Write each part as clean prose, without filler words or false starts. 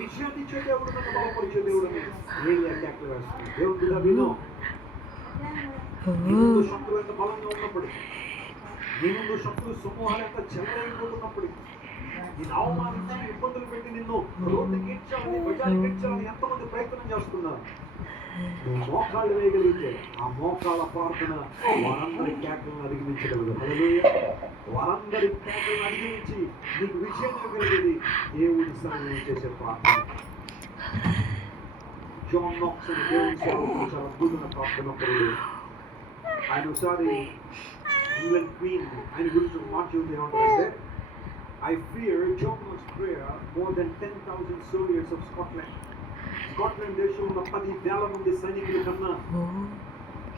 విజయాన్ని ఇచ్చే దేవుడు, నన్ను బలపరిచే దేవుడు ఏలియా కేకలు వేస్తున్నాడు. దేవుడు కూడా విను, నీ ముందు శత్రువు ఎంత బలంగా ఉన్నప్పటికీ, నీ ముందు శత్రు సమూహాలు ఎంత చెలరైపోతున్నప్పటికీ, నిన్ను అవమానించి ఇబ్బందులు పెట్టి నిన్ను రోడ్డుకి ఇచ్చాలని, బజార్కి ఇచ్చాలని ఎంతమంది ప్రయత్నం చేస్తున్నారు. నువ్వు మోకాళ్ళు వేయగలిగితే ఆ మోకాళ్ళ ప్రార్థన వారందరి కేకలను అధిగమించగలదు. వారందరి కేకలను అధిగమించి నీకు విజయం కలిగేది దేవుడి సన్నిధిలో చేసే ప్రార్థన. జాన్ నాక్స్ అని దేవుని సేవకుడు, చాలా అద్భుతమైన ప్రార్థన పరుడు. ఆయన ఒకసారి ఇంగ్లాండ్ క్వీన్ ఆయన గురించి మాట చెబుతూ ఏమంటారంటే, I fear John Knox's prayer more than 10,000 soldiers of Scotland. Scotland దేశంలో 10,000 మంది సైనికుల కన్నా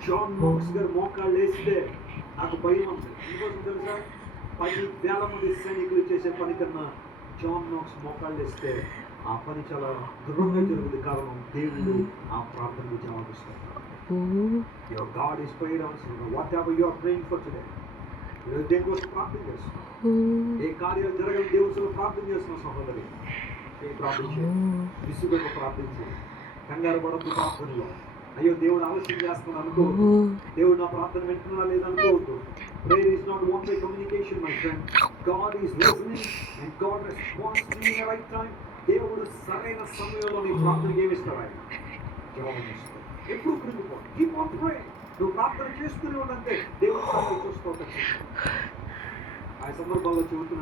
జాన్ నాక్స్ గారు మోకాళ్ళు వేస్తే నాకు భయం ఉంది. ఎందుకోసం తెలుసా? 10,000 మంది సైనికులు చేసే పని కన్నా జాన్ నాక్స్ మోకాళ్ళు వేస్తే ఆ పని చాలా దృఢంగా జరుగుతుంది. కారణం దేవుడు ఆ ప్రార్థనకు జవాబిస్తాడు. Your God is praying answering. Whatever you are praying for today, దేవుని కోసం ప్రార్థన చేస్తున్నాం. ఏ కార్యాలు జరగని దేవుని ప్రార్థన చేస్తున్నాం. సహోదరి ప్రార్థించే, విసుగుగా ప్రార్థించే, కంగారు పడద్దు ప్రార్థనలో. అయ్యో దేవుడు ఆలస్యం చేస్తున్నాడు అనుకోవద్దు. దేవుడు నా ప్రార్థన వింటున్నా లేదనుకోవద్దు. Prayer is not one-way communication, my friend. God is listening and God responds to you in the right time. దేవుడు సరైన సమయంలో నీ ప్రార్థనకి ఏమిస్తాడు? ఆయన జవాబు ఇస్తాడు. ఎప్పుడు కృంగిపో, కీప్ ఆన్ ప్రేయింగ్. నువ్వు ప్రార్థన చేస్తూనే ఉండంటే దేవుడు చూస్తూ ఉంటాడు. ఆ సందర్భాల్లో చెబుతున్నా.